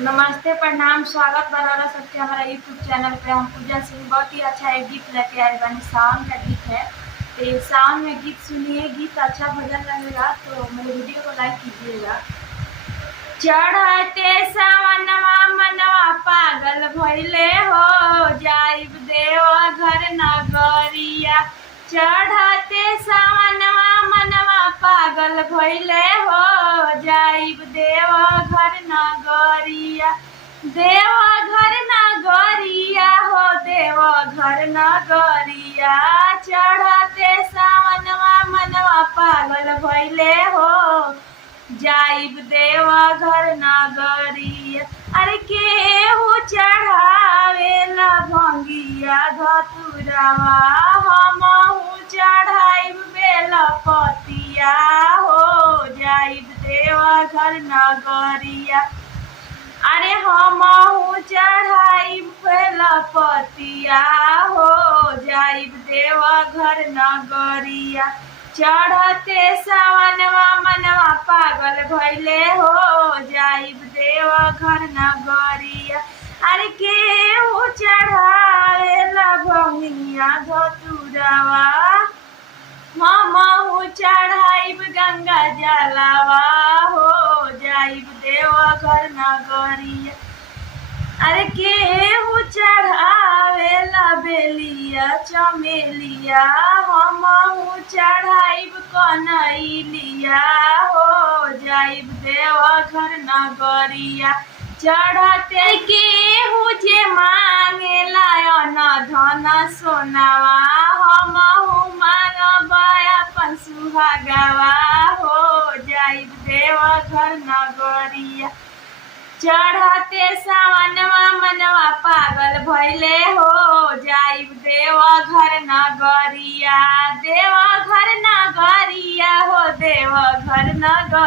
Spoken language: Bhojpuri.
नमस्ते, प्रणाम, स्वागत बा रउरा सबके हमारा यूट्यूब चैनल पे। हम पूजा सिंह बहुत ही अच्छा एक गीत लेके आए बानी। सावन का गीत है, तो ये सावन में गीत सुनिए। गीत अच्छा भजन लगेगा तो मेरे वीडियो को लाइक कीजिएगा। चढ़ते सावनवा मनवा पागल भइले हो, जाइब देव घर नगरिया। चढ़ते सावनवा मनवा पागल भइले हो, जाइब देव घर नगरिया। देव घर नगरिया हो, देव घर नगरिया। चढ़ते सावनवा मनवा पागल भइले हो, जाइब देव घर नगरिया। अरे केहू चढ़ावेला भंगिया धतुरवा, हमहू चढ़ाइब बेलपतिया हो, जाइब देव घर नगरिया। अरे हमहू चढ़ाइब बेलपतिया हो, जाइब देव घर नगरिया। चढ़ते सावनवा मनवा पागल भइले हो, जाइब देव घर नगरिया। अरे केहू चढ़ावेला भंगिया धतुरवा, हमहू चढ़ाइब गंगा जलवा हो, जाइब देव घर नगरिया। अरे केहू चढ़ावेला बेलिया चमेलिया, हमहू चढ़ाइब कनैलिया हो, जाइब देव घर नगरिया। चढ़ते केहू जे मांगेला अन्न धन सोनावा, हमहू मांगब अपन सुहागवा हो, जाइब देव घर नगरिया। चढ़ते सावनवा मनवा पागल भइले हो, जाइब देव घर नगरिया। देव घर नगरिया हो, देव घर नगर